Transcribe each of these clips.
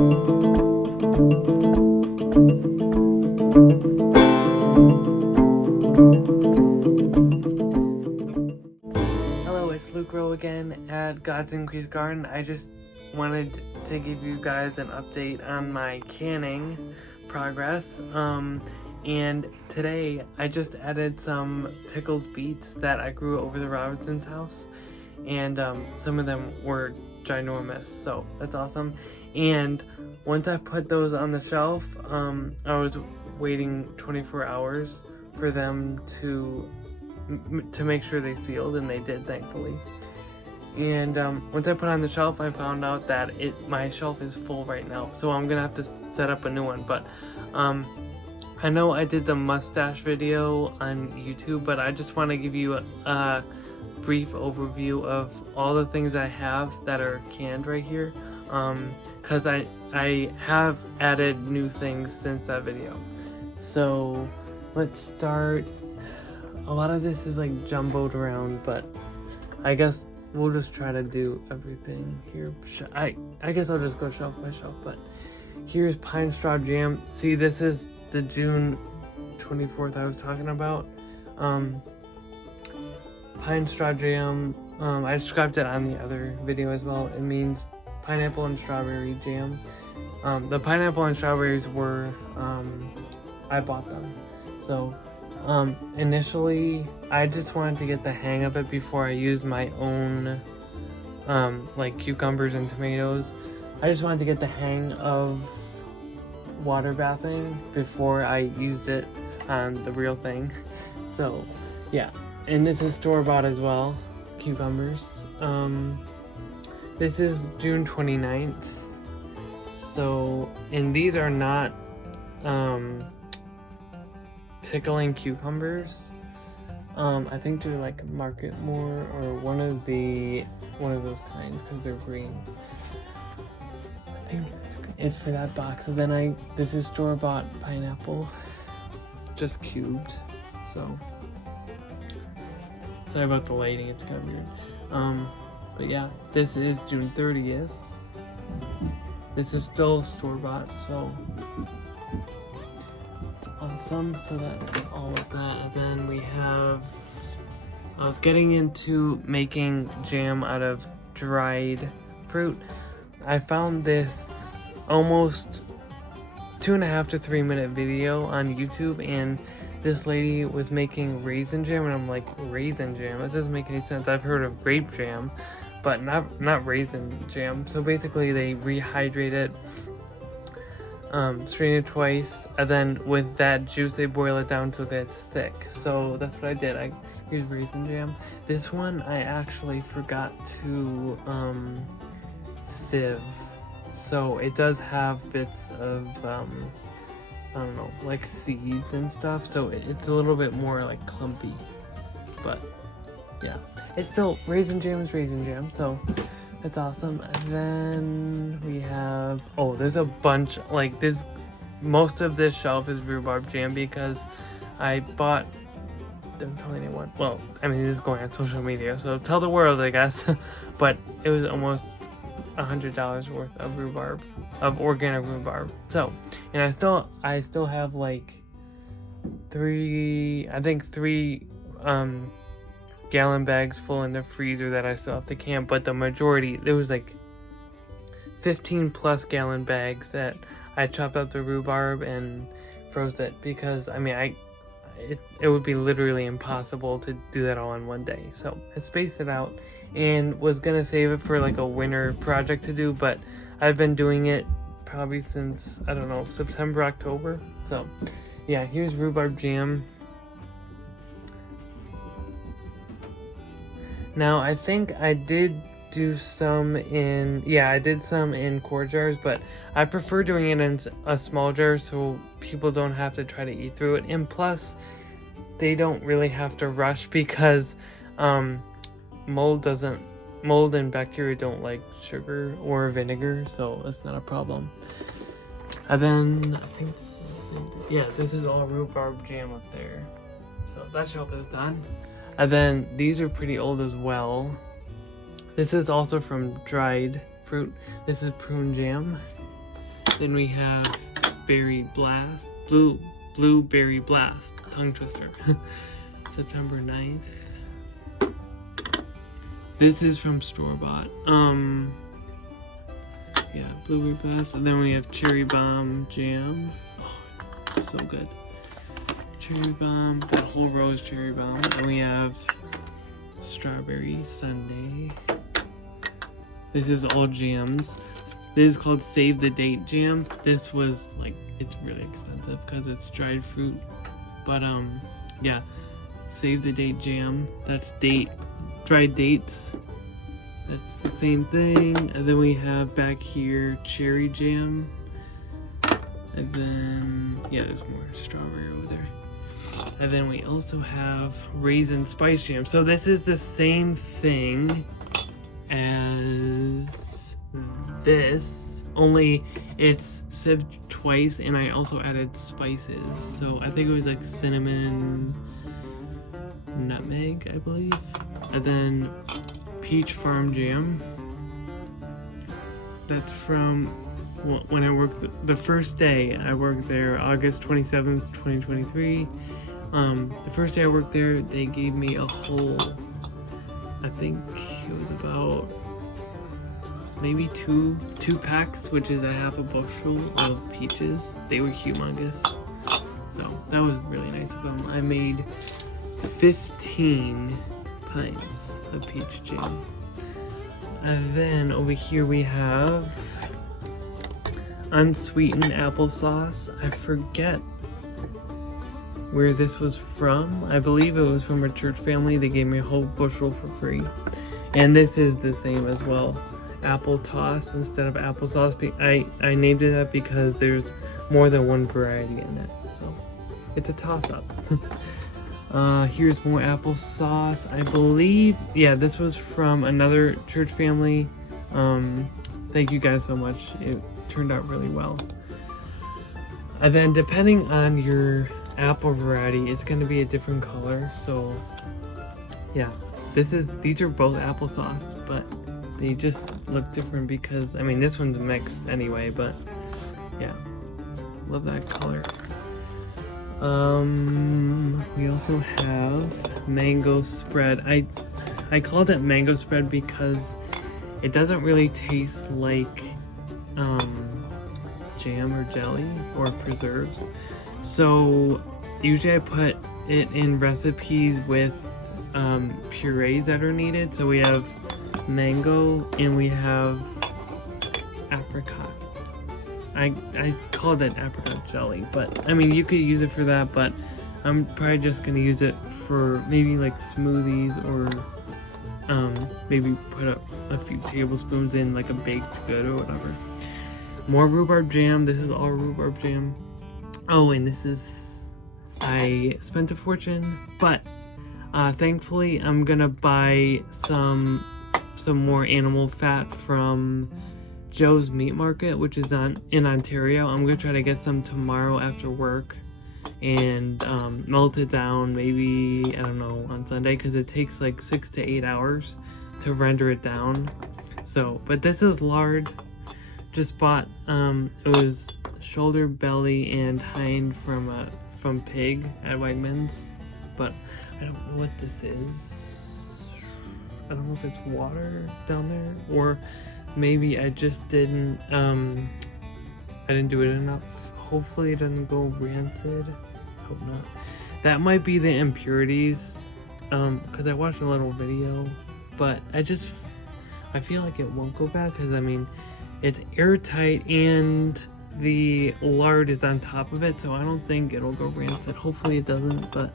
Hello, it's Luke Rowe again at God's Increased Garden. I just wanted to give you guys an update on my canning progress. And today I just added some pickled beets that I grew over the Robertson's house, and some of them were ginormous, so that's awesome. And once I put those on the shelf, I was waiting 24 hours for them to make sure they sealed, and they did, thankfully. And once I put it on the shelf, I found out that my shelf is full right now, so I'm gonna have to set up a new one. But I know I did the mustache video on YouTube, but I just want to give you a brief overview of all the things I have that are canned right here, because I have added new things since that video. So let's start. A lot of this is like jumbled around, but I guess we'll just try to do everything here. I guess I'll just go shelf by shelf, but here's pine straw jam. See, this is the June 24th I was talking about. Pine straw jam, I described it on the other video as well. It means pineapple and strawberry jam. The pineapple and strawberries were, I bought them. So initially I just wanted to get the hang of it before I used my own like cucumbers and tomatoes. I just wanted to get the hang of water bathing before I use it on the real thing. So yeah, and this is store-bought as well, cucumbers. This is June 29th. So, and these are not pickling cucumbers. I think they're like Market More or one of those kinds, because they're green. I think that's it for that box. And then this is store-bought pineapple, just cubed. So sorry about the lighting, it's kind of weird. But yeah, this is June 30th. This is still store-bought, so it's awesome. So that's all of that. And then we have, I was getting into making jam out of dried fruit. I found this almost 2.5 to 3 minute video on YouTube, and this lady was making raisin jam, and I'm like, raisin jam? That doesn't make any sense. I've heard of grape jam, but not raisin jam. So basically they rehydrate it, strain it twice, and then with that juice they boil it down till it's thick. So that's what I did. I used raisin jam. This one I actually forgot to sieve, so it does have bits of I don't know, like seeds and stuff, so it's a little bit more like clumpy, but yeah, it's still raisin jam is raisin jam, so that's awesome. And then we have, oh, there's a bunch, like this, most of this shelf is rhubarb jam because I bought, don't tell anyone, well, I mean, this is going on social media, so tell the world, I guess, but it was almost $100 worth of rhubarb, of organic rhubarb. So, and I still have like three gallon bags full in the freezer that I still have to can, but the majority, there was like 15 plus gallon bags that I chopped up the rhubarb and froze it, because I mean it would be literally impossible to do that all in one day. So I spaced it out and was gonna save it for like a winter project to do, but I've been doing it probably since, I don't know, September, October. So yeah, here's rhubarb jam. Now I think I did do some in, I did some in quart jars, but I prefer doing it in a small jar so people don't have to try to eat through it, and plus they don't really have to rush, because mold and bacteria don't like sugar or vinegar, so it's not a problem. And then I think this is all rhubarb jam up there, so that shelf is done. And then these are pretty old as well. This is also from dried fruit. This is prune jam. Then we have Berry Blast, Blueberry Blast, tongue twister, September 9th. This is from store-bought. Yeah, Blueberry Blast. And then we have Cherry Bomb Jam. Oh, so good. Cherry Bomb, that whole row is Cherry Bomb. And we have Strawberry Sundae. This is all jams. This is called Save the Date Jam. This was like, it's really expensive because it's dried fruit. But yeah, Save the Date Jam. That's dried dates. That's the same thing. And then we have back here Cherry Jam. And then, yeah, there's more strawberry over there. And then we also have Raisin Spice Jam. So this is the same thing as this, only it's sieved twice, and I also added spices. So I think it was like cinnamon, nutmeg, I believe. And then Peach Farm Jam. That's from when I worked the first day I worked there, August 27th, 2023. The first day I worked there, they gave me a whole, I think it was about maybe two packs, which is a half a bushel of peaches. They were humongous. So that was really nice of them. I made 15 pints of peach jam. And then over here we have unsweetened applesauce. I forget where this was from. I believe it was from a church family. They gave me a whole bushel for free. And this is the same as well. Apple toss instead of applesauce. I named it that because there's more than one variety in it. So it's a toss-up. Here's more applesauce. I believe, yeah, this was from another church family. Thank you guys so much. It turned out really well. And then depending on your apple variety, it's going to be a different color. So yeah, these are both applesauce, but they just look different because, I mean, this one's mixed anyway, but yeah, love that color. We also have mango spread. I called it mango spread because it doesn't really taste like jam or jelly or preserves. So usually I put it in recipes with purees that are needed. So we have mango and we have apricot. I called it apricot jelly, but I mean, you could use it for that, but I'm probably just gonna use it for maybe like smoothies, or maybe put a few tablespoons in like a baked good or whatever. More rhubarb jam. This is all rhubarb jam. Oh, and this is, I spent a fortune, but thankfully I'm gonna buy some more animal fat from Joe's Meat Market, which is in Ontario. I'm gonna try to get some tomorrow after work and melt it down, maybe, I don't know, on Sunday, because it takes like 6 to 8 hours to render it down. So, but this is lard. Just bought, it was shoulder, belly, and hind from pig at Wegmans, but I don't know what this is. I don't know if it's water down there, or maybe I just didn't, I didn't do it enough. Hopefully it doesn't go rancid. Hope not. That might be the impurities, because I watched a little video, but I feel like it won't go bad, because I mean, it's airtight and the lard is on top of it, so I don't think it'll go rancid. Hopefully it doesn't, but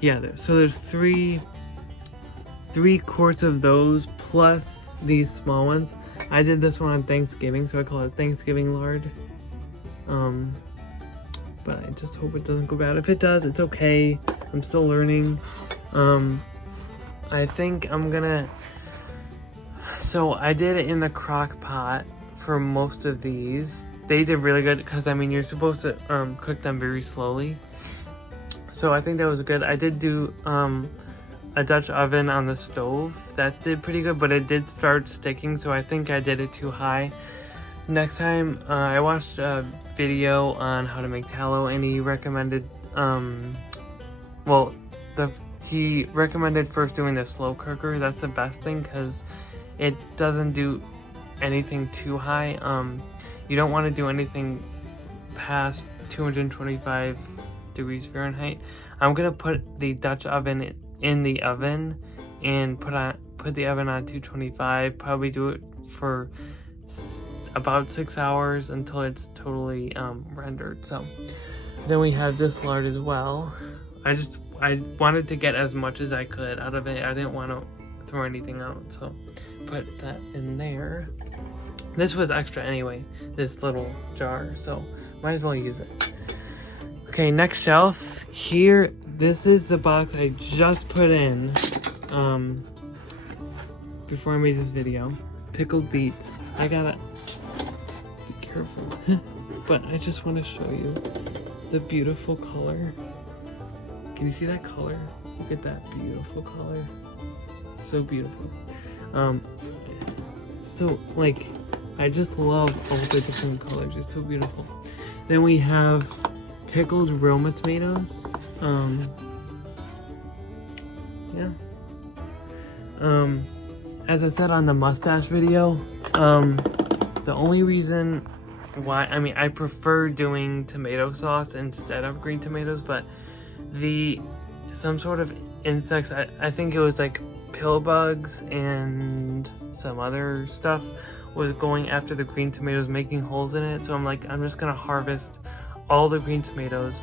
yeah, so there's three quarts of those plus these small ones. I did this one on Thanksgiving, so I call it Thanksgiving lard. But I just hope it doesn't go bad. If it does, it's okay. I'm still learning. I think I'm gonna, so I did it in the crock pot for most of these. They did really good, because I mean, you're supposed to cook them very slowly. So I think that was good. I did do a Dutch oven on the stove. That did pretty good, but it did start sticking, so I think I did it too high. next time, I watched a video on how to make tallow, and he recommended, he recommended first doing the slow cooker. That's the best thing because it doesn't do anything too high. You don't want to do anything past 225 degrees Fahrenheit. I'm gonna put the Dutch oven in the oven and put the oven on 225. Probably do it for about 6 hours until it's totally rendered. So then we have this lard as well. I wanted to get as much as I could out of it. I didn't want to throw anything out, so put that in there. This was extra anyway, this little jar, so might as well use it. Okay, next shelf. Here, this is the box I just put in before I made this video. Pickled beets. I gotta be careful, but I just want to show you the beautiful color. Can you see that color? Look at that beautiful color. So beautiful. So like, I just love all the different colors. It's so beautiful. Then we have pickled Roma tomatoes. Yeah. As I said on the mustache video, the only reason why, I prefer doing tomato sauce instead of green tomatoes, but some sort of insects, I think it was like pill bugs and some other stuff was going after the green tomatoes, making holes in it. So I'm like, I'm just gonna harvest all the green tomatoes.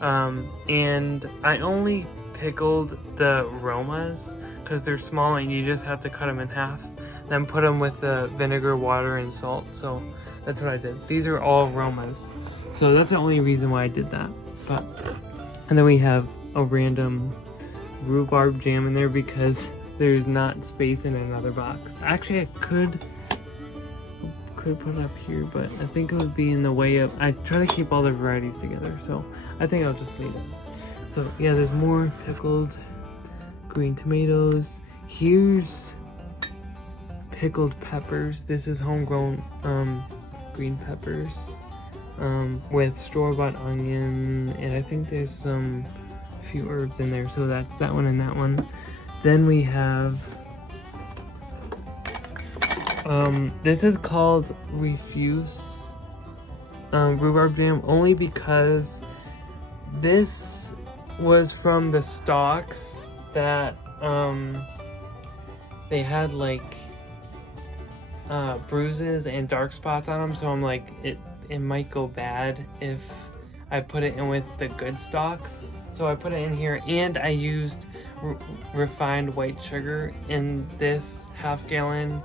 And I only pickled the Romas because they're small and you just have to cut them in half, then put them with the vinegar, water, and salt. So that's what I did. These are all Romas. So that's the only reason why I did that. And then we have a random rhubarb jam in there because there's not space in another box. Actually, I could put it up here, but I think it would be in the way of, I try to keep all the varieties together, so I think I'll just leave it. So yeah, there's more pickled green tomatoes. Here's pickled peppers. This is homegrown green peppers with store-bought onion, and I think there's some few herbs in there, so that's that one and that one. Then we have this is called Refuse rhubarb jam, only because this was from the stalks that they had like bruises and dark spots on them, so I'm like, it might go bad if I put it in with the good stalks. So I put it in here, and I used refined white sugar in this half-gallon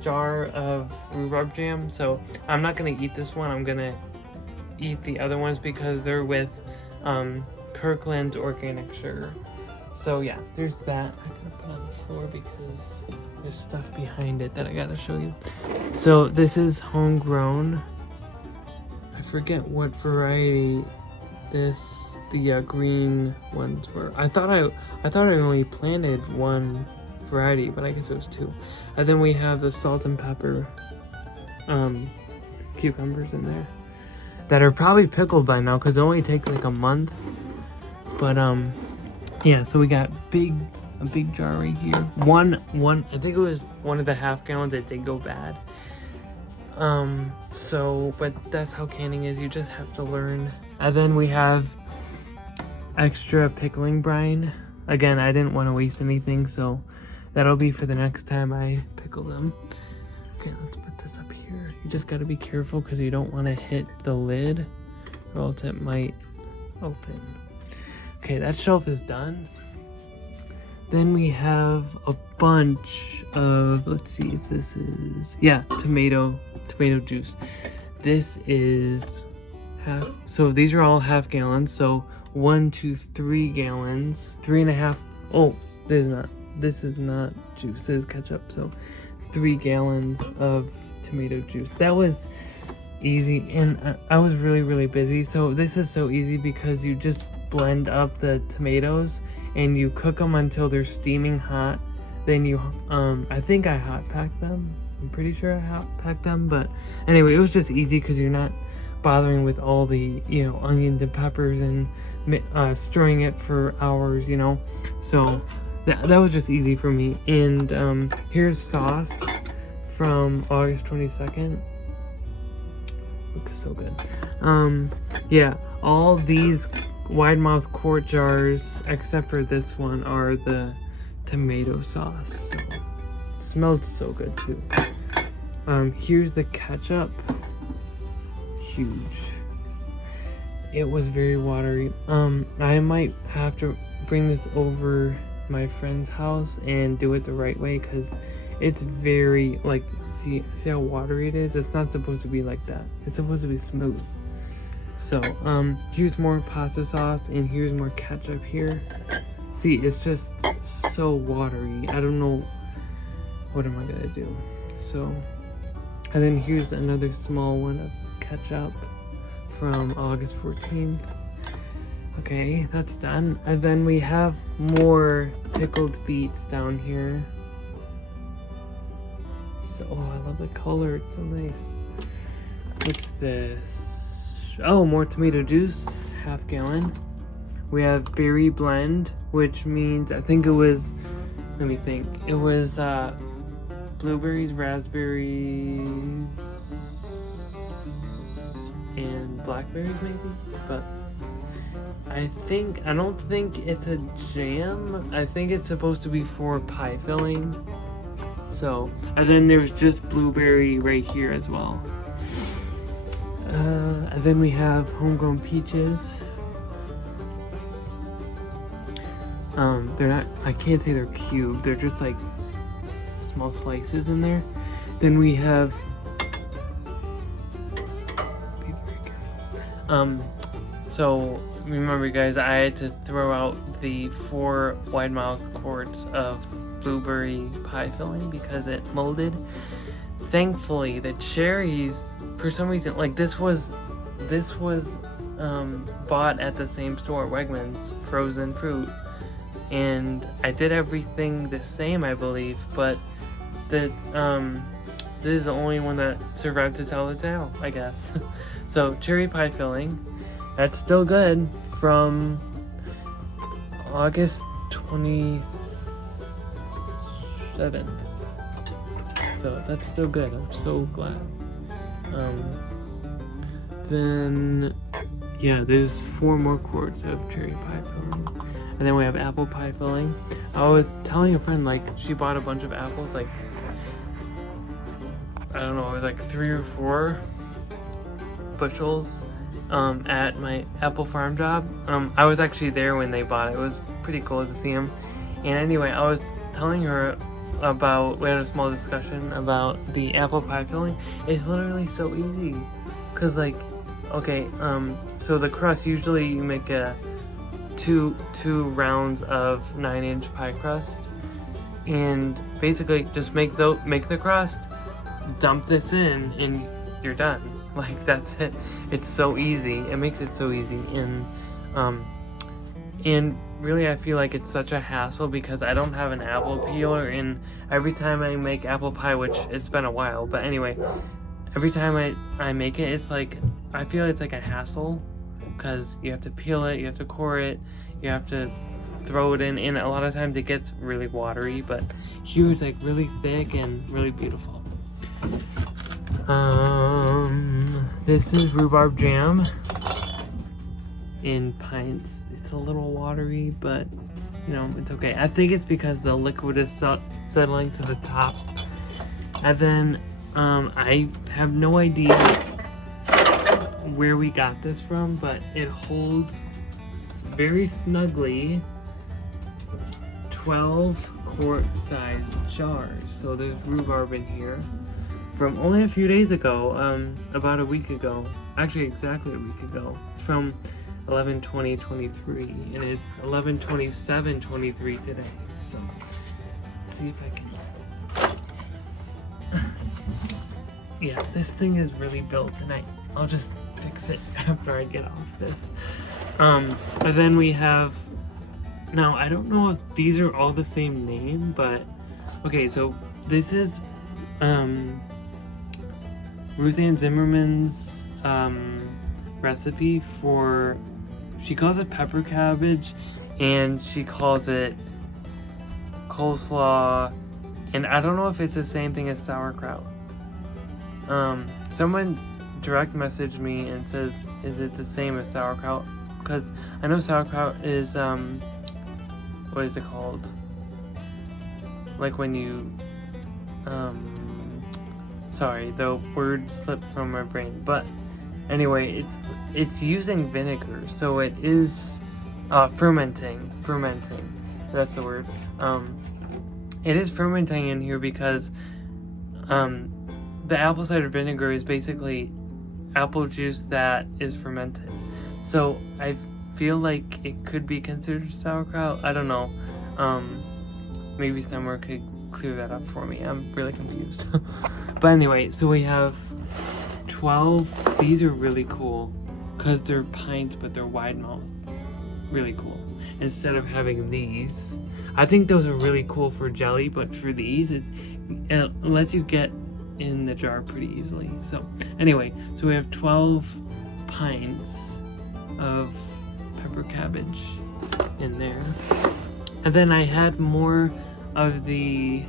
jar of rhubarb jam. So I'm not gonna eat this one. I'm gonna eat the other ones because they're with Kirkland's organic sugar. So yeah, there's that. I'm gonna put it on the floor because there's stuff behind it that I gotta show you. So this is homegrown. I forget what variety the green ones were. I thought I only planted one variety, but I guess it was two. And then we have the salt and pepper cucumbers in there that are probably pickled by now because it only takes like a month. But yeah, so we got a big jar right here. One I think it was one of the half gallons that did go bad. But that's how canning is. You just have to learn. And then we have extra pickling brine. Again, I didn't want to waste anything, so that'll be for the next time I pickle them. Okay, let's put this up here. You just got to be careful because you don't want to hit the lid or else it might open. Okay, that shelf is done. Then we have a bunch of, let's see if this is, yeah, tomato juice. This is half, so these are all half gallons, so 1, 2, 3 gallons, 3.5. Oh, this is not juice, this is ketchup. So 3 gallons of tomato juice. That was easy, and I was really busy. So this is so easy because you just blend up the tomatoes and you cook them until they're steaming hot. Then you I think I hot packed them. I'm pretty sure I packed them, but anyway, it was just easy because you're not bothering with all the, you know, onions and peppers and stirring it for hours, you know. So that was just easy for me. And here's sauce from August 22nd. Looks so good. Yeah, all these wide mouth quart jars, except for this one, are the tomato sauce. So, it smelled so good too. Here's the ketchup. Huge. It was very watery. I might have to bring this over my friend's house and do it the right way, because it's very, like, see how watery it is? It's not supposed to be like that. It's supposed to be smooth. So, here's more pasta sauce, and here's more ketchup here. See, it's just so watery. I don't know, what am I gonna do? So, and then here's another small one of ketchup from August 14th. Okay, that's done. And then we have more pickled beets down here. So, oh, I love the color, it's so nice. What's this? Oh, more tomato juice, half gallon. We have berry blend, which means, I think it was, let me think, it was blueberries, raspberries, and blackberries maybe, but I don't think it's a jam. I think it's supposed to be for pie filling. So, and then there's just blueberry right here as well. And then we have homegrown peaches. They're not, I can't say they're cubed, they're just like small slices in there. Then we have, be very careful. So remember guys, I had to throw out the 4 wide mouth quarts of blueberry pie filling because it molded. Thankfully, the cherries, for some reason, like this was bought at the same store, Wegmans, frozen fruit, and I did everything the same, I believe, but this is the only one that survived to tell the tale, I guess. So cherry pie filling, that's still good, from August 27th. So that's still good. I'm so glad. Then yeah, there's 4 more quarts of cherry pie filling, and then we have apple pie filling. I was telling a friend, like, she bought a bunch of apples, like, I don't know, it was like 3 or 4 bushels at my apple farm job. I was actually there when they bought it. It was pretty cool to see them. And anyway, I was telling her about, we had a small discussion about the apple pie filling. It's literally so easy, cause like, okay, so the crust, usually you make a two rounds of 9-inch pie crust, and basically just make the crust, dump this in, and you're done. Like, that's it. It's so easy. It makes it so easy. And really, I feel like it's such a hassle because I don't have an apple peeler, and every time I make apple pie, which it's been a while, but anyway, every time I make it, it's like, I feel it's like a hassle because you have to peel it, you have to core it, you have to throw it in, and a lot of times it gets really watery, but here it's like really thick and really beautiful. This is rhubarb jam in pints. It's a little watery, but you know, it's okay. I think it's because the liquid is settling to the top. And then I have no idea where we got this from, but it holds very snugly 12 quart size jars. So there's rhubarb in here from only a few days ago, about a week ago, actually exactly a week ago. It's from 11/20/23, and it's 11/27/23 today. So let's see if I can. Yeah, this thing is really built, and I'll just fix it after I get off this. But then we have, now I don't know if these are all the same name, but okay, so this is Ruth Ann Zimmerman's recipe for, she calls it pepper cabbage, and she calls it coleslaw, and I don't know if it's the same thing as sauerkraut. Someone direct messaged me and says, is it the same as sauerkraut? Because I know sauerkraut is, what is it called? Like when you, sorry, the word slipped from my brain, but anyway, it's using vinegar, so it is fermenting. That's the word. It is fermenting in here because the apple cider vinegar is basically apple juice that is fermented. So I feel like it could be considered sauerkraut. I don't know. Maybe somewhere could clear that up for me. I'm really confused. But anyway, so we have 12. These are really cool because they're pints, but they're wide mouth. Really cool. Instead of having these, I think those are really cool for jelly, but for these, it lets you get in the jar pretty easily. So anyway, so we have 12 pints of pepper cabbage in there. And then I had more of the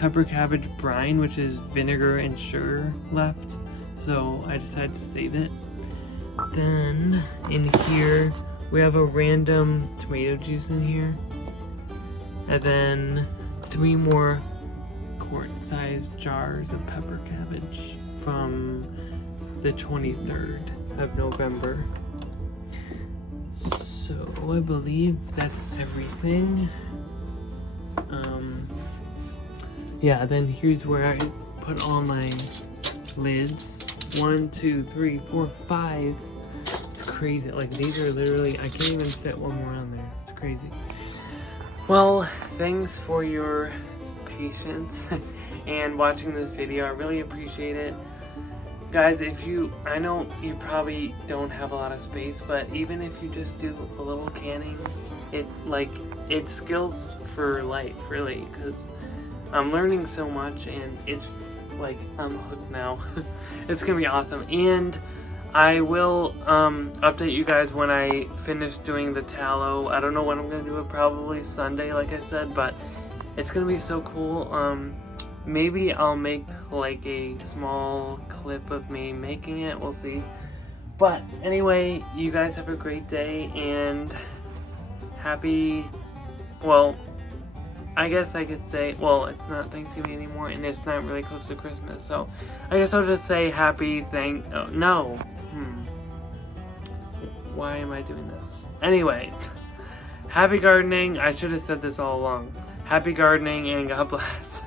pepper cabbage brine, which is vinegar and sugar left. So I decided to save it. Then in here, we have a random tomato juice in here. And then 3 more quart-sized jars of pepper cabbage from the 23rd of November. So I believe that's everything. Yeah, then here's where I put all my lids. 1, 2, 3, 4, 5. It's crazy. Like, these are literally, I can't even fit one more on there. It's crazy. Well, thanks for your patience and watching this video. I really appreciate it. Guys, I know you probably don't have a lot of space, but even if you just do a little canning, it's skills for life, really, because I'm learning so much, and it's like, I'm hooked now. It's gonna be awesome, and I will update you guys when I finish doing the tallow. I don't know when I'm gonna do it, probably Sunday, like I said, but it's gonna be so cool. Maybe I'll make like a small clip of me making it, we'll see. But anyway, you guys have a great day, and happy, well, I guess I could say, well, it's not Thanksgiving anymore, and it's not really close to Christmas, so I guess I'll just say happy why am I doing this? Anyway, happy gardening. I should have said this all along. Happy gardening, and God bless.